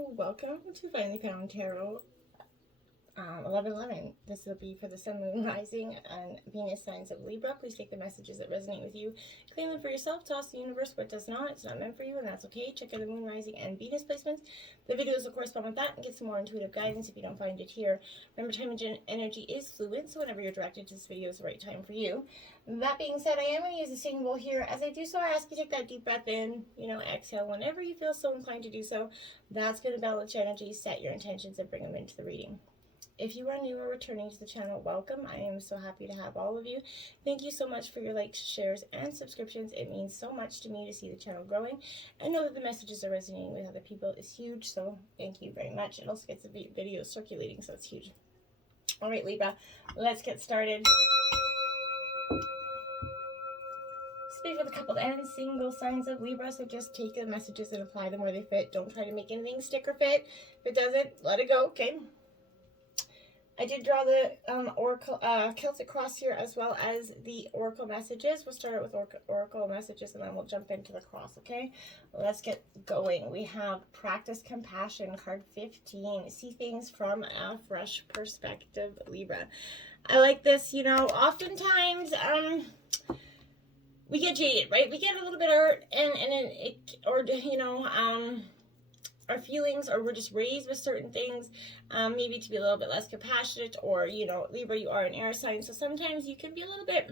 Welcome to Finally Found Tarot 11:11. This will be for the Sun, Moon, Rising, and Venus signs of Libra. Please take the messages that resonate with you. Claim them for yourself. Toss the universe what does not. It's not meant for you, and that's okay. Check out the Moon, Rising, and Venus placements. The videos will correspond with that and get some more intuitive guidance if you don't find it here. Remember, time and energy is fluid, so whenever you're directed to this video is the right time for you. That being said, I am going to use a singing bowl here. As I do so, I ask you to take that deep breath in, exhale whenever you feel so inclined to do so. That's going to balance your energy, set your intentions, and bring them into the reading. If you are new or returning to the channel, welcome. I am so happy to have all of you. Thank you so much for your likes, shares, and subscriptions. It means so much to me to see the channel growing and know that the messages are resonating with other people is huge. So thank you very much. It also gets the video circulating, so it's huge. All right, Libra, let's get started. Speak for the couple and single signs of Libra, so just take the messages and apply them where they fit. Don't try to make anything stick or fit. If it doesn't, let it go, okay? I did draw the Oracle Celtic cross here as well as the Oracle messages. We'll start out with Oracle messages and then we'll jump into the cross, okay? Let's get going. We have Practice Compassion, card 15. See things from a fresh perspective, Libra. I like this, oftentimes we get jaded, right? We get a little bit hurt our feelings, or we're just raised with certain things, maybe to be a little bit less compassionate, or, Libra, you are an air sign, so sometimes you can be a little bit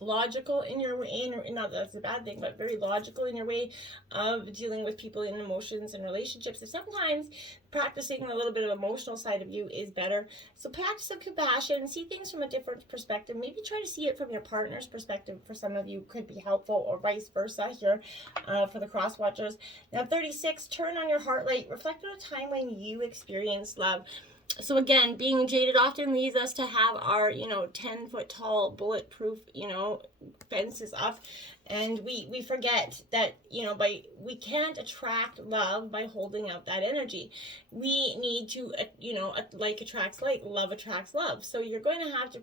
logical in your way, not that that's a bad thing, but very logical in your way of dealing with people and emotions and relationships. And sometimes practicing a little bit of emotional side of you is better. So practice some compassion, see things from a different perspective. Maybe try to see it from your partner's perspective. For some of you, could be helpful, or vice versa here for the cross watchers. Now 36, turn on your heart light. Reflect on a time when you experienced love. So again, being jaded often leads us to have our, 10-foot tall bulletproof, fences up. And we forget that, we can't attract love by holding out that energy. We need to, like attracts like, love attracts love. So you're going to have to,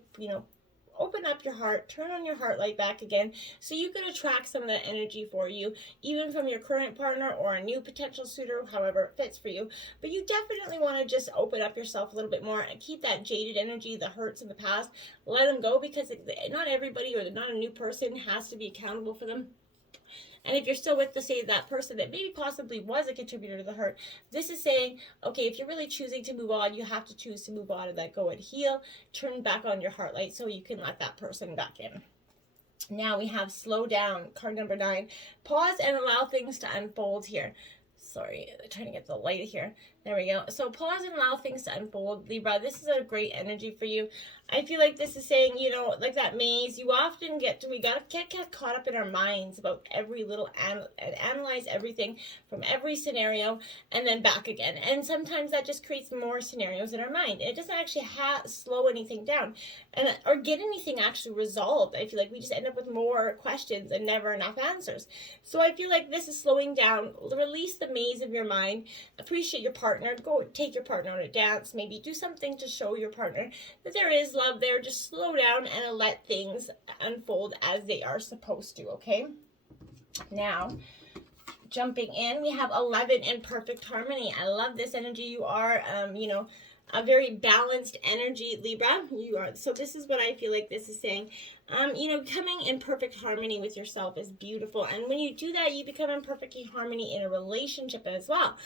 open up your heart, turn on your heart light back again, so you can attract some of that energy for you, even from your current partner or a new potential suitor, however it fits for you. But you definitely want to just open up yourself a little bit more and keep that jaded energy, the hurts in the past, let them go, because not everybody, or not a new person, has to be accountable for them. And if you're still with, that person that maybe possibly was a contributor to the hurt, this is saying, okay, if you're really choosing to move on, you have to choose to move on and let go and heal. Turn back on your heart light so you can let that person back in. Now we have slow down, card number 9. Pause and allow things to unfold here. Sorry, I'm trying to get the light here. There we go. So pause and allow things to unfold, Libra. This is a great energy for you. I feel like this is saying, like that maze, you often we gotta get caught up in our minds about every little, and analyze everything from every scenario and then back again. And sometimes that just creates more scenarios in our mind. It doesn't actually slow anything down or get anything actually resolved. I feel like we just end up with more questions and never enough answers. So I feel like this is slowing down. Release the maze of your mind. Appreciate your partner. Go take your partner on a dance. Maybe do something to show your partner that there is love there. Just slow down and let things unfold as they are supposed to, okay? Now, jumping in, we have 11 in perfect harmony. I love this energy. You are, a very balanced energy, Libra. You are. So this is what I feel like this is saying. Coming in perfect harmony with yourself is beautiful. And when you do that, you become in perfect harmony in a relationship as well.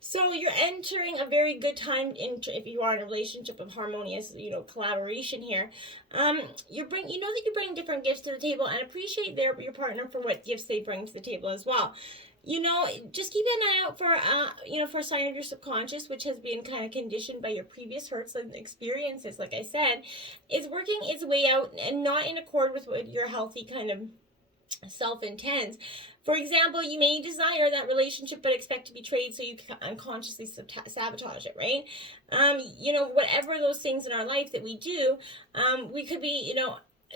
So you're entering a very good time if you are in a relationship of harmonious, collaboration here. You know that you bring different gifts to the table, and appreciate your partner for what gifts they bring to the table as well. Just keep an eye out for, for a sign of your subconscious, which has been kind of conditioned by your previous hurts and experiences, like I said, is working its way out and not in accord with what your healthy kind of self intends. For example, you may desire that relationship but expect to be betrayed, so you can unconsciously sabotage it, right? Whatever those things in our life that we do, we could be,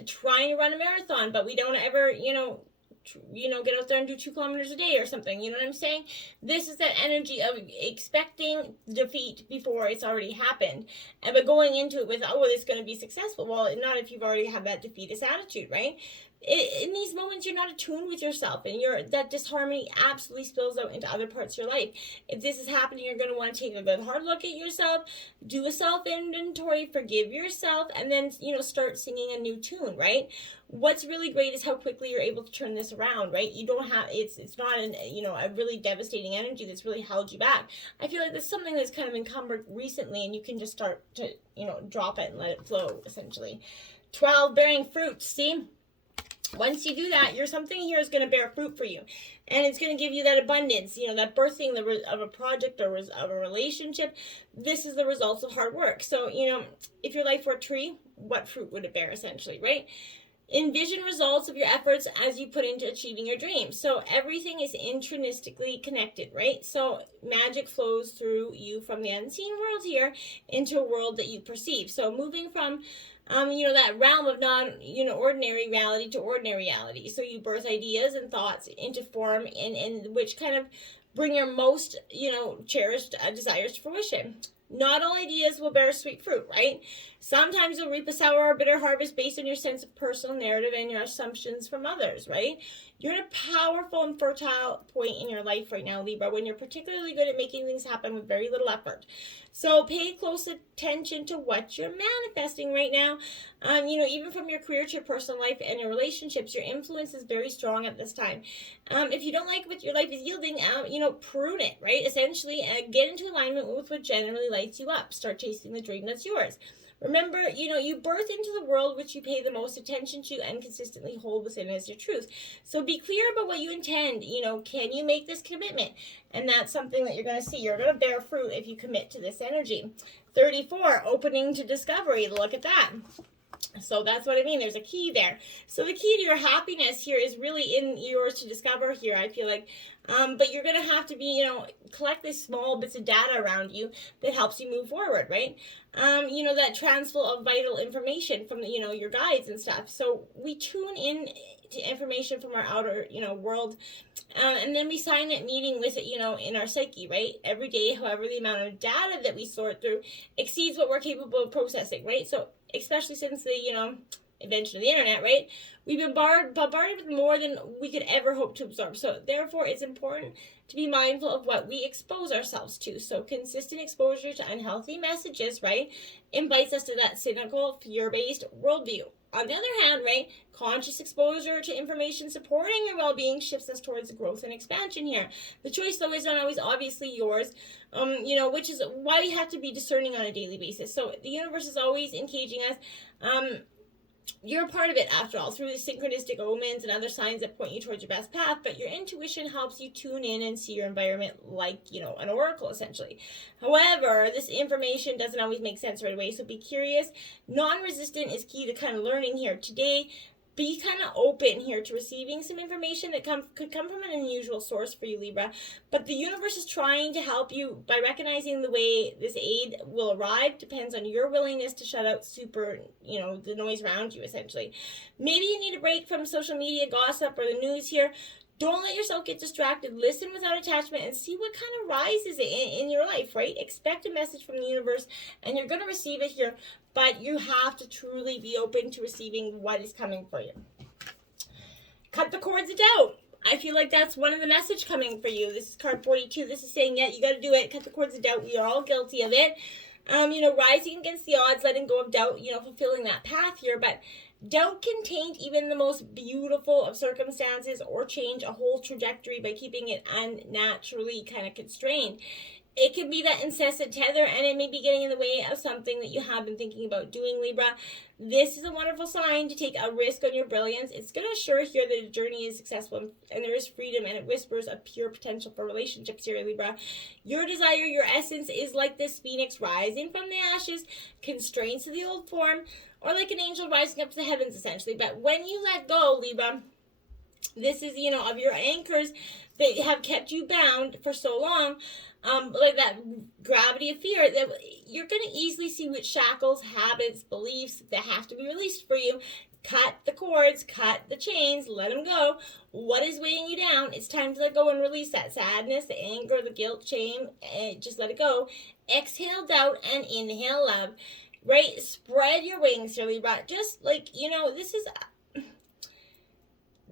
trying to run a marathon, but we don't ever, get out there and do 2 kilometers a day or something. You know what I'm saying? This is that energy of expecting defeat before it's already happened, but going into it with, oh, well, it's going to be successful. Well, not if you've already had that defeatist attitude, right? in these moments you're not attuned with yourself, and that disharmony absolutely spills out into other parts of your life. If this is happening, you're going to want to take a good hard look at yourself, do a self inventory, forgive yourself, and then start singing a new tune, right? What's really great is how quickly you're able to turn this around, right? You don't have, it's not a really devastating energy that's really held you back. I feel like that's something that's kind of encumbered recently, and you can just start to drop it and let it flow, essentially. 12, bearing fruit. See, once you do that, something here is going to bear fruit for you, and it's going to give you that abundance, that birthing of a project or of a relationship. This is the results of hard work. So if your life were a tree, what fruit would it bear, essentially, right? Envision results of your efforts as you put into achieving your dreams. So everything is intrinsically connected, right? So magic flows through you from the unseen world here into a world that you perceive. So moving from that realm of ordinary reality to ordinary reality. So you birth ideas and thoughts into form, and which kind of bring your most, cherished desires to fruition. Not all ideas will bear sweet fruit, right? Sometimes you'll reap a sour or bitter harvest based on your sense of personal narrative and your assumptions from others, right? You're in a powerful and fertile point in your life right now, Libra, when you're particularly good at making things happen with very little effort. So pay close attention to what you're manifesting right now. Even from your career to your personal life and your relationships, your influence is very strong at this time. If you don't like what your life is yielding, prune it, right? Essentially, get into alignment with what generally lights you up. Start chasing the dream that's yours. Remember, you birth into the world which you pay the most attention to and consistently hold within as your truth. So be clear about what you intend. Can you make this commitment? And that's something that you're going to see. You're going to bear fruit if you commit to this energy. 34, opening to discovery. Look at that. So that's what I mean. There's a key there. So the key to your happiness here is really in yours to discover here, I feel like. But you're going to have to be, collect these small bits of data around you that helps you move forward, right? That transfer of vital information from, your guides and stuff. So we tune in to information from our outer, world, and then we sign that meeting with it, in our psyche, right? Every day, however, the amount of data that we sort through exceeds what we're capable of processing, right? So especially since the, invention of the internet, right? We've been bombarded with more than we could ever hope to absorb. So therefore, it's important to be mindful of what we expose ourselves to. So consistent exposure to unhealthy messages, right, invites us to that cynical, fear-based worldview. On the other hand, right, conscious exposure to information supporting your well-being shifts us towards growth and expansion here. The choice, though, is not always obviously yours, which is why we have to be discerning on a daily basis. So the universe is always engaging us. You're a part of it, after all, through the synchronistic omens and other signs that point you towards your best path, but your intuition helps you tune in and see your environment like, an oracle, essentially. However, this information doesn't always make sense right away, so be curious. Non-resistant is key to kind of learning here. Today, be kind of open here to receiving some information that could come from an unusual source for you, Libra. But the universe is trying to help you by recognizing the way this aid will arrive depends on your willingness to shut out the noise around you, essentially. Maybe you need a break from social media gossip or the news here. Don't let yourself get distracted. Listen without attachment and see what kind of rises in your life, right? Expect a message from the universe, and you're going to receive it here. But you have to truly be open to receiving what is coming for you. Cut the cords of doubt. I feel like that's one of the message coming for you. This is card 42. This is saying, yeah, you got to do it. Cut the cords of doubt. We are all guilty of it. Rising against the odds, letting go of doubt, fulfilling that path here. But doubt can taint even the most beautiful of circumstances or change a whole trajectory by keeping it unnaturally kind of constrained. It can be that incessant tether, and it may be getting in the way of something that you have been thinking about doing, Libra. This is a wonderful sign to take a risk on your brilliance. It's going to assure here that the journey is successful and there is freedom, and it whispers a pure potential for relationships here, Libra. Your desire, your essence is like this phoenix rising from the ashes, constraints of the old form, or like an angel rising up to the heavens, essentially. But when you let go, Libra, this is, of your anchors that have kept you bound for so long, like that gravity of fear, that you're going to easily see which shackles, habits, beliefs that have to be released for you. Cut the cords, cut the chains, let them go. What is weighing you down? It's time to let go and release that sadness, the anger, the guilt, shame, and just let it go. Exhale doubt and inhale love, right? Spread your wings, here, Libra. Just like, this is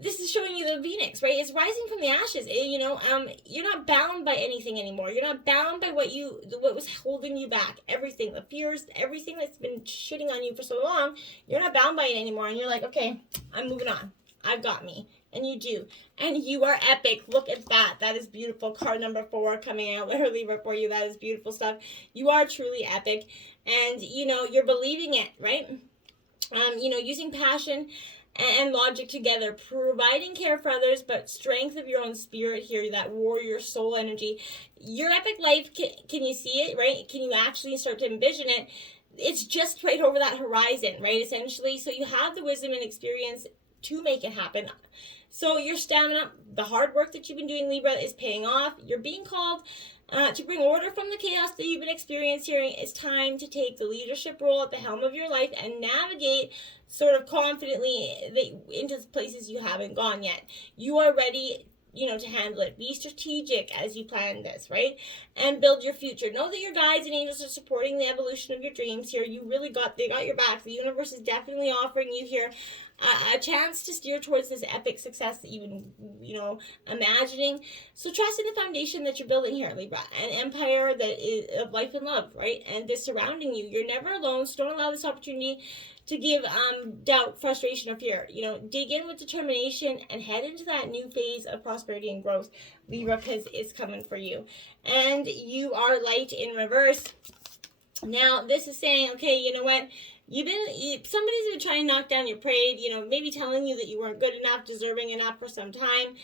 this is showing you the Phoenix, right? It's rising from the ashes. You're not bound by anything anymore. You're not bound by what was holding you back. Everything, the fears, everything that's been shitting on you for so long, you're not bound by it anymore. And you're like, okay, I'm moving on. I've got me. And you do. And you are epic. Look at that. That is beautiful. Card number 4 coming out there, Libra, for you. That is beautiful stuff. You are truly epic. And, you're believing it, right? Using passion and logic together, providing care for others, but strength of your own spirit here, that warrior soul energy. Your epic life, can you see it, right? Can you actually start to envision it? It's just right over that horizon, right, essentially. So you have the wisdom and experience to make it happen. So your stamina, the hard work that you've been doing, Libra, is paying off. You're being called to bring order from the chaos that you've been experiencing. It's time to take the leadership role at the helm of your life and navigate sort of confidently into places you haven't gone yet. You are ready, to handle it. Be strategic as you plan this, right? And build your future. Know that your guides and angels are supporting the evolution of your dreams here. They got your back. The universe is definitely offering you here a chance to steer towards this epic success that you've been, imagining. So trust in the foundation that you're building here, Libra, an empire that is of life and love, right? And this surrounding you. You're never alone, so don't allow this opportunity to give doubt, frustration, or fear. Dig in with determination and head into that new phase of prosperity and growth, Libra, because it's coming for you. And you are light in reverse. Now, this is saying, okay, you know what? Somebody's been trying to knock down your parade, maybe telling you that you weren't good enough, deserving enough for some time.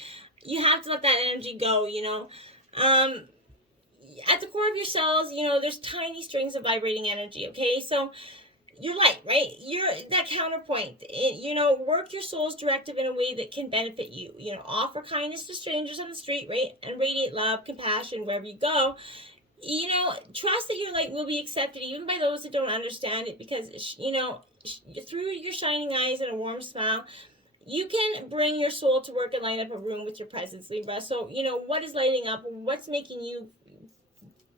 You have to let that energy go, At the core of your cells, there's tiny strings of vibrating energy, okay? So you're light, right? You're that counterpoint. Work your soul's directive in a way that can benefit you. Offer kindness to strangers on the street, right? And radiate love, compassion wherever you go. Trust that your light will be accepted even by those that don't understand it, because, through your shining eyes and a warm smile, you can bring your soul to work and light up a room with your presence, Libra. So, what is lighting up? What's making you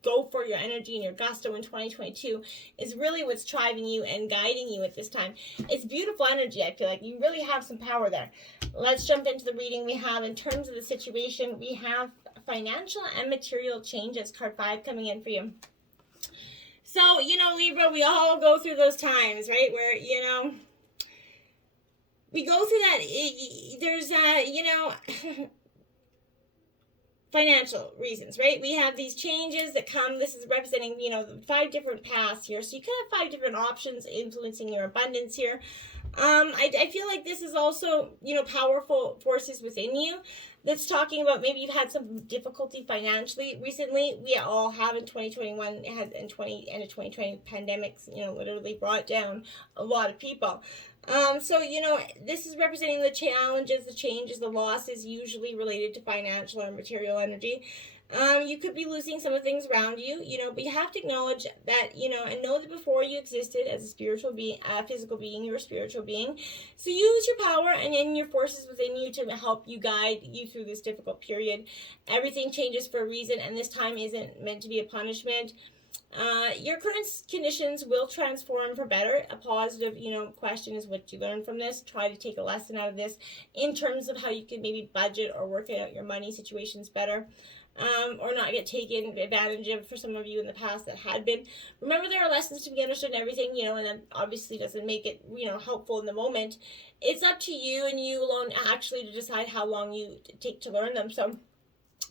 go for your energy and your gusto in 2022 is really what's driving you and guiding you at this time. It's beautiful energy. I feel like you really have some power there. Let's jump into the reading we have. In terms of the situation, we have financial and material changes, card 5 coming in for you. So, Libra, we all go through those times, right, where, we go through that. There's financial reasons, right? We have these changes that come. This is representing, 5 different paths here. So you can have 5 different options influencing your abundance here. I feel like this is also, powerful forces within you that's talking about maybe you've had some difficulty financially recently. We all have in 2021, end of 2020 pandemics, literally brought down a lot of people. So, this is representing the challenges, the changes, the losses usually related to financial or material energy. You could be losing some of the things around you, but you have to acknowledge that, and know that before you existed as a spiritual being, a physical being, you're a spiritual being. So use your power and your forces within you to help you guide you through this difficult period. Everything changes for a reason, and this time isn't meant to be a punishment. Your current conditions will transform for better. A positive, question is what you learn from this. Try to take a lesson out of this in terms of how you can maybe budget or work out your money situations better. Or not get taken advantage of for some of you in the past that had been. Remember, there are lessons to be understood in everything, and that obviously doesn't make it, helpful in the moment. It's up to you and you alone actually to decide how long you take to learn them. So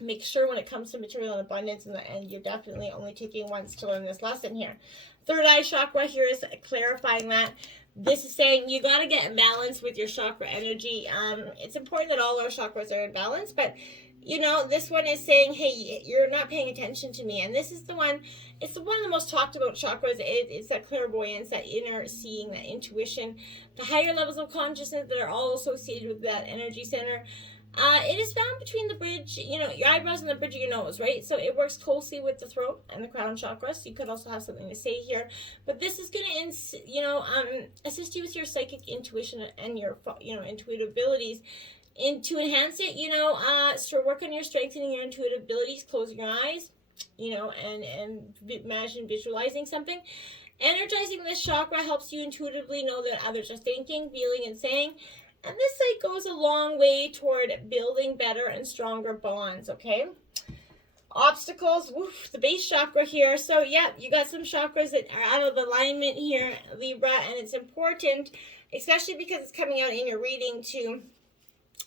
make sure when it comes to material and abundance, and you're definitely only taking once to learn this lesson here. Third eye chakra here is clarifying that. This is saying you got to get in balance with your chakra energy. It's important that all our chakras are in balance, but this one is saying, hey, you're not paying attention to me. And this is the one, it's one of the most talked about chakras. It's that clairvoyance, that inner seeing, that intuition, the higher levels of consciousness that are all associated with that energy center. It is found between the bridge, your eyebrows and the bridge of your nose, right? So it works closely with the throat and the crown chakra. So you could also have something to say here. But this is going to, assist you with your psychic intuition and your, intuitive abilities. And to enhance it, so work on your strengthening your intuitive abilities. Close your eyes, and imagine visualizing something. Energizing this chakra helps you intuitively know that others are thinking, feeling, and saying. And this like goes a long way toward building better and stronger bonds, okay? Obstacles, woof, the base chakra here. So yeah, you got some chakras that are out of alignment here, Libra, and it's important, especially because it's coming out in your reading, to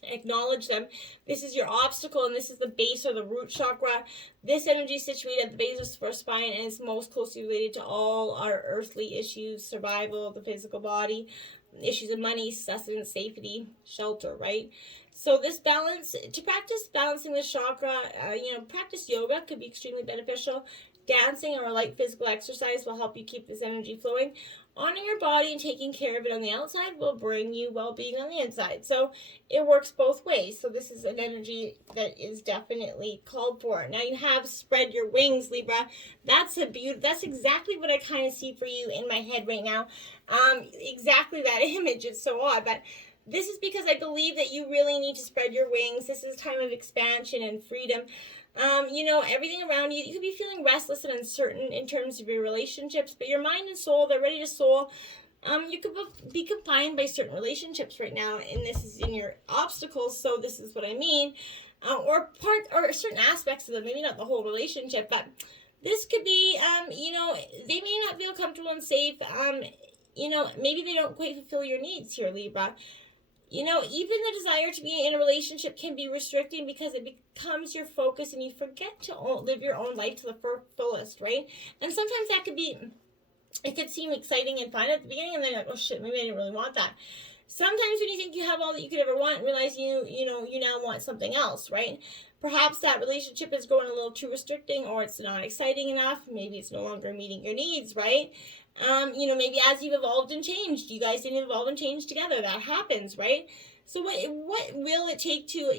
acknowledge them. This is your obstacle, and this is the base or the root chakra. This energy is situated at the base of the first spine, and is most closely related to all our earthly issues: survival, the physical body, issues of money, sustenance, safety, shelter, right? So this balance, to practice balancing the chakra, practice yoga could be extremely beneficial. Dancing or a light physical exercise will help you keep this energy flowing. Honoring your body and taking care of it on the outside will bring you well-being on the inside. So it works both ways. So this is an energy that is definitely called for. Now you have spread your wings, Libra. That's exactly what I kind of see for you in my head right now. Exactly that image. It's so odd, but this is because I believe that you really need to spread your wings. This is a time of expansion and freedom. Everything around you, you could be feeling restless and uncertain in terms of your relationships, but your mind and soul, they're ready to soul. You could be confined by certain relationships right now, and this is in your obstacles, so this is what I mean. Or certain aspects of them, maybe not the whole relationship, but this could be, they may not feel comfortable and safe. Maybe they don't quite fulfill your needs here, Libra. Even the desire to be in a relationship can be restricting because it becomes your focus and you forget to live your own life to the fullest, right? And sometimes it could seem exciting and fun at the beginning, and then you're like, oh shit, maybe I didn't really want that. Sometimes when you think you have all that you could ever want and realize you now want something else, right? Perhaps that relationship is going a little too restricting, or it's not exciting enough. Maybe it's no longer meeting your needs, right? Maybe as you've evolved and changed, you guys didn't evolve and change together. That happens, right? So what will it take to,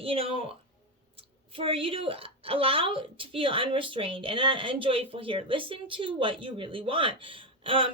for you to allow to feel unrestrained and joyful here? Listen to what you really want.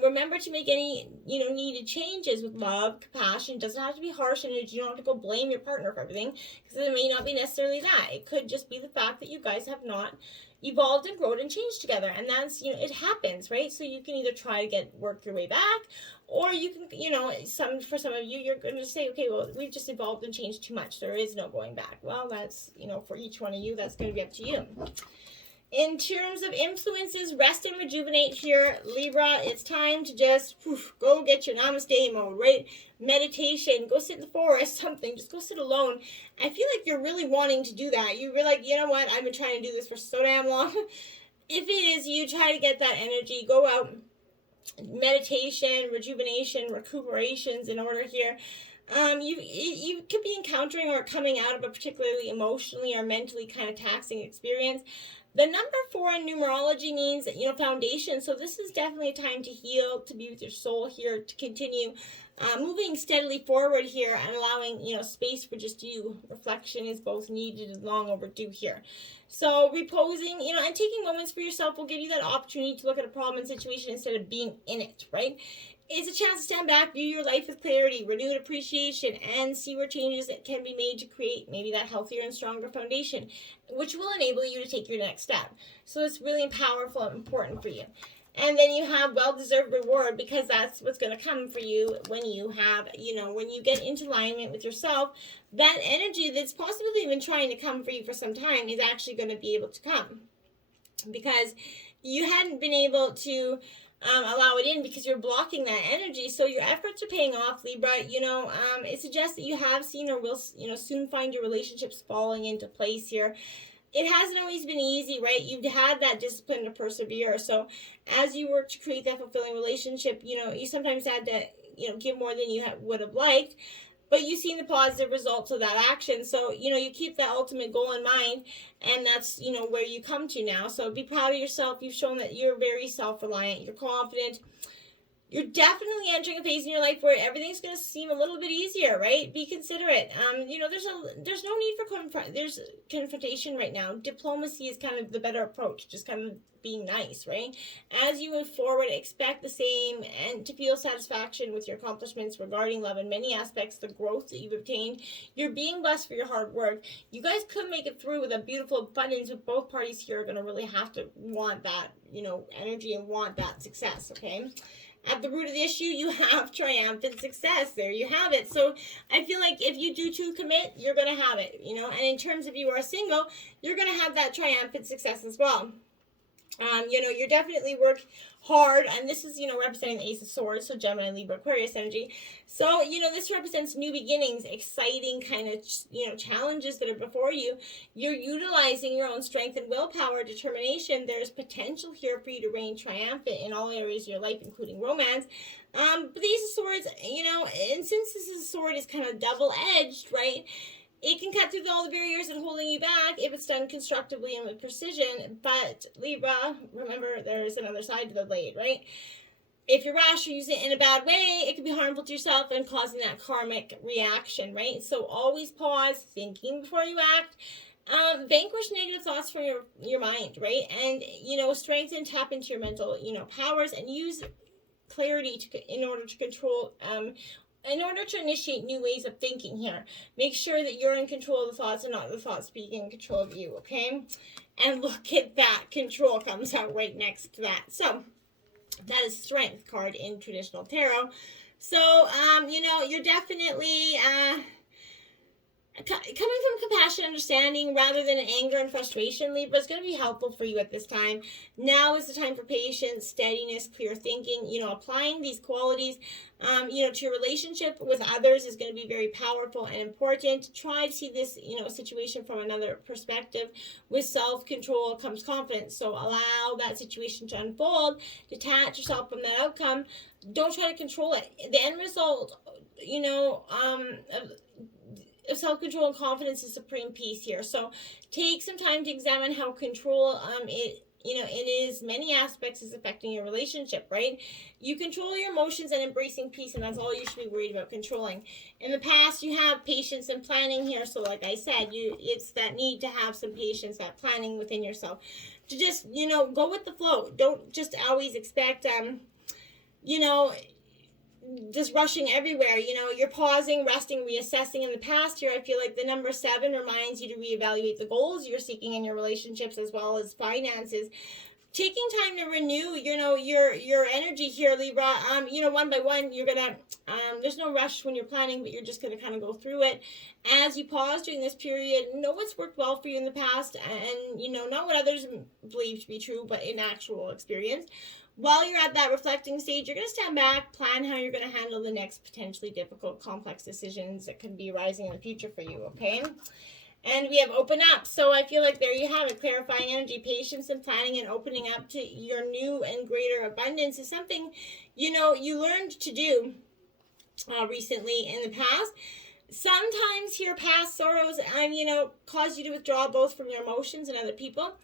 Remember to make any, needed changes with love, compassion. It doesn't have to be harsh, and you don't have to go blame your partner for everything, because it may not be necessarily that. It could just be the fact that you guys have not evolved and grown and changed together, and that's, it happens, right? So you can either try to work your way back, or you can, for some of you, you're going to say, okay, well, we've just evolved and changed too much. There is no going back. Well, that's, for each one of you, that's going to be up to you. In terms of influences, rest and rejuvenate here, Libra. It's time to just go get your Namaste mode, right? Meditation, go sit in the forest, something. Just go sit alone. I feel like you're really wanting to do that. You're like, you know what? I've been trying to do this for so damn long. If it is you, try to get that energy. Go out. Meditation, rejuvenation, recuperations in order here. You could be encountering or coming out of a particularly emotionally or mentally kind of taxing experience. The number 4 in numerology means, foundation. So this is definitely a time to heal, to be with your soul here, to continue moving steadily forward here and allowing, space for just you. Reflection is both needed and long overdue here. So reposing, and taking moments for yourself will give you that opportunity to look at a problem and situation instead of being in it, right? It's a chance to stand back, view your life with clarity, renewed appreciation, and see where changes that can be made to create maybe that healthier and stronger foundation, which will enable you to take your next step. So it's really powerful and important for you. And then you have well-deserved reward, because that's what's going to come for you when you have, when you get into alignment with yourself. That energy that's possibly been trying to come for you for some time is actually going to be able to come, because you hadn't been able to allow it in because you're blocking that energy. So your efforts are paying off, Libra. It suggests that you have seen or will, soon find your relationships falling into place here. It hasn't always been easy, right? You've had that discipline to persevere. So as you work to create that fulfilling relationship, you sometimes had to, give more than you would have liked, but you've seen the positive results of that action. So, you keep that ultimate goal in mind, and that's, where you come to now. So be proud of yourself. You've shown that you're very self-reliant. You're confident. You're definitely entering a phase in your life where everything's going to seem a little bit easier, right? Be considerate. There's no need for there's confrontation right now. Diplomacy is kind of the better approach, just kind of being nice, right? As you move forward, expect the same and to feel satisfaction with your accomplishments regarding love in many aspects, the growth that you've obtained. You're being blessed for your hard work. You guys could make it through with a beautiful abundance, but both parties here are going to really have to want that, energy and want that success, okay? at the root of the issue, you have triumphant success. There you have it. So I feel like if you do to commit, you're going to have it, and in terms of you are single, you're going to have that triumphant success as well. You're definitely work hard, and this is, representing the Ace of Swords, so Gemini, Libra, Aquarius energy. So, this represents new beginnings, exciting kind of, challenges that are before you. You're utilizing your own strength and willpower, determination. There's potential here for you to reign triumphant in all areas of your life, including romance. But the Ace of Swords, and since this is a sword is kind of double-edged, right? It can cut through all the barriers that are holding you back if it's done constructively and with precision. But Libra, remember, there's another side to the blade, right? If you're rash or use it in a bad way, it can be harmful to yourself and causing that karmic reaction, right? So always pause, thinking before you act. Vanquish negative thoughts from your mind, right? And, strengthen, tap into your mental, powers, and use clarity in order to control in order to initiate new ways of thinking here. Make sure that you're in control of the thoughts and not the thoughts being in control of you, okay? And look at that. Control comes out right next to that. So that is Strength card in traditional tarot. So, you're definitely coming from compassion, understanding, rather than anger and frustration. Libra is going to be helpful for you at this time. Now is the time for patience, steadiness, clear thinking. Applying these qualities, to your relationship with others is going to be very powerful and important. Try to see this, situation from another perspective. With self-control comes confidence. So allow that situation to unfold. Detach yourself from that outcome. Don't try to control it. The end result, self-control and confidence is supreme peace here. So take some time to examine how control in is many aspects is affecting your relationship, right? You control your emotions and embracing peace, and that's all you should be worried about controlling. In the past, you have patience and planning here. So like I said, it's that need to have some patience, that planning within yourself, to just, go with the flow. Don't just always expect, just rushing everywhere. You're pausing, resting, reassessing. In the past here, I feel like the number 7 reminds you to reevaluate the goals you're seeking in your relationships as well as finances. Taking time to renew, your energy here, Libra. One by one, you're gonna. There's no rush when you're planning, but you're just gonna kind of go through it as you pause during this period. Know what's worked well for you in the past, and not what others believe to be true, but in actual experience. While you're at that reflecting stage, you're going to stand back, plan how you're going to handle the next potentially difficult, complex decisions that could be arising in the future for you, okay? And we have open up. So I feel like there you have it. Clarifying energy, patience, and planning, and opening up to your new and greater abundance is something, you learned to do recently in the past. Sometimes your past sorrows, cause you to withdraw both from your emotions and other people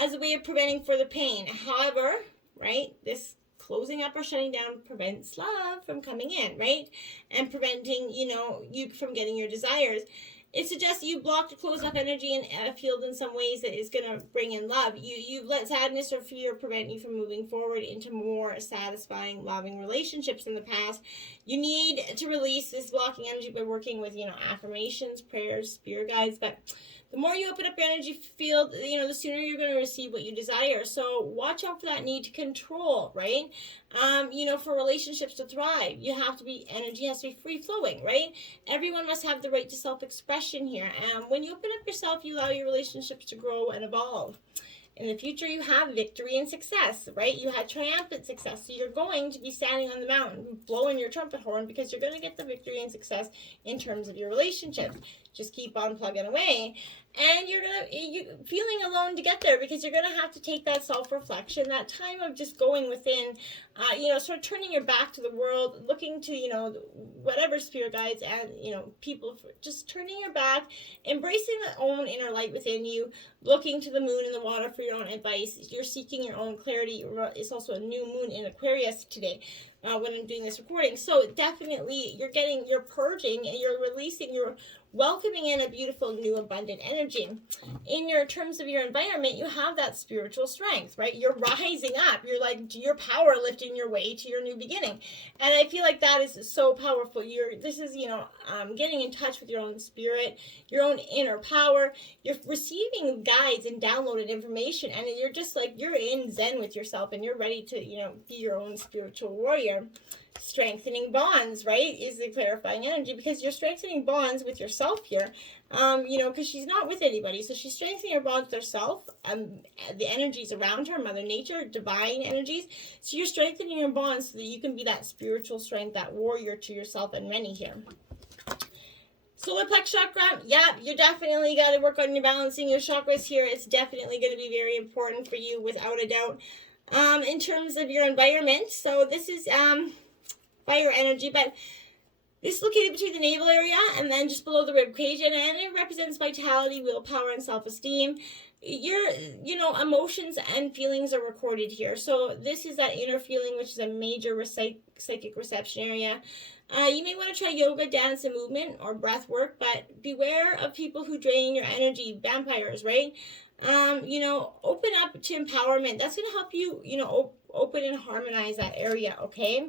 as a way of preventing further pain. However, right, this closing up or shutting down prevents love from coming in, right? And preventing, you from getting your desires. It suggests you blocked or closed off energy in a field in some ways that is going to bring in love. You've let sadness or fear prevent you from moving forward into more satisfying, loving relationships in the past. You need to release this blocking energy by working with, affirmations, prayers, spirit guides. But the more you open up your energy field, the sooner you're going to receive what you desire. So watch out for that need to control, right? For relationships to thrive, energy has to be free flowing, right? Everyone must have the right to self-expression here. And when you open up yourself, you allow your relationships to grow and evolve. In the future, you have victory and success, right? You had triumphant success. So you're going to be standing on the mountain, blowing your trumpet horn, because you're going to get the victory and success in terms of your relationships. Just keep on plugging away. And you're feeling alone to get there, because you're going to have to take that self-reflection, that time of just going within, sort of turning your back to the world, looking to, whatever spirit guides and, people, just turning your back, embracing the own inner light within you, looking to the moon and the water for your own advice. You're seeking your own clarity. It's also a new moon in Aquarius today when I'm doing this recording. So definitely you're purging and you're releasing, you're welcoming in a beautiful, new, abundant energy. In your terms of your environment, you have that spiritual strength, right? You're rising up. You're power lifting your way to your new beginning. And I feel like that is so powerful. This is getting in touch with your own spirit, your own inner power. You're receiving guides and downloaded information, and you're just you're in zen with yourself, and you're ready to, be your own spiritual warrior. here. Strengthening bonds, right, is the clarifying energy, because you're strengthening bonds with yourself here. You know, because she's not with anybody, so she's strengthening her bonds with herself. The energies around her, Mother Nature, divine energies. So you're strengthening your bonds so that you can be that spiritual strength, that warrior to yourself and many here. Solar plex chakra, yeah, you definitely got to work on your balancing your chakras here. It's definitely going to be very important for you, without a doubt. In terms of your environment, so this is fire energy, but this is located between the navel area and then just below the rib cage, and it represents vitality, willpower, and self-esteem. Your, you know, emotions and feelings are recorded here. So this is that inner feeling, which is a major psychic reception area. You may want to try yoga, dance, and movement, or breath work, but beware of people who drain your energy, vampires, right? You know, open up to empowerment. That's going to help you, you know, open and harmonize that area, okay?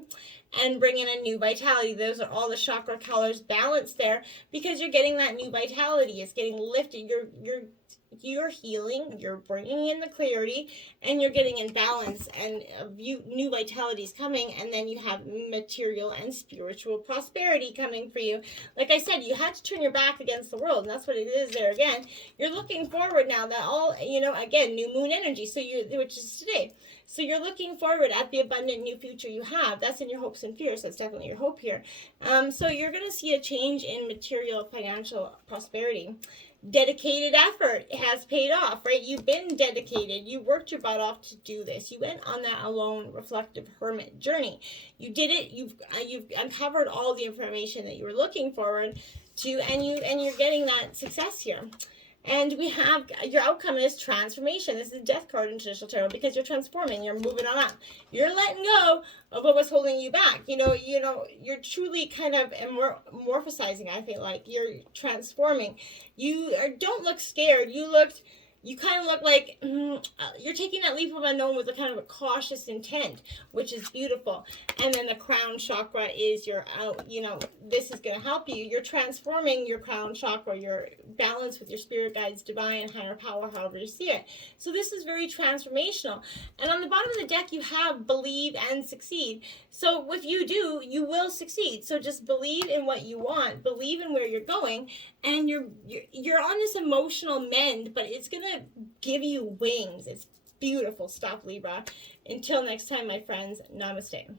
And bring in a new vitality. Those are all the chakra colors balanced there, because you're getting that new vitality. It's getting lifted. You're healing, you're bringing in the clarity, and you're getting in balance, and new vitality is coming, and then you have material and spiritual prosperity coming for you. Like I said, you had to turn your back against the world, and that's what it is there again. You're looking forward now, that all, you know, again, new moon energy, so which is today. So you're looking forward at the abundant new future you have. That's in your hopes and fears. That's definitely your hope here. So you're going to see a change in material, financial prosperity. Dedicated effort has paid off, right? You've been dedicated. You worked your butt off to do this. You went on that alone, reflective hermit journey. You did it. You've uncovered all the information that you were looking forward to, and you're getting that success here. And we have, your outcome is transformation. This is a death card in traditional tarot, because you're transforming, you're moving on up. You're letting go of what was holding you back. You know, you're truly kind of morphosizing, I feel like. You're transforming. You don't look scared. You kind of look like you're taking that leap of unknown with a kind of a cautious intent, which is beautiful. And then the crown chakra is your, you know, this is going to help you. You're transforming your crown chakra, your balance with your spirit guides, divine, higher power, however you see it. So this is very transformational. And on the bottom of the deck, you have believe and succeed. So if you do, you will succeed. So just believe in what you want, believe in where you're going, and you're on this emotional mend, but it's going to give you wings. It's beautiful stuff, Libra. Until next time, my friends, namaste.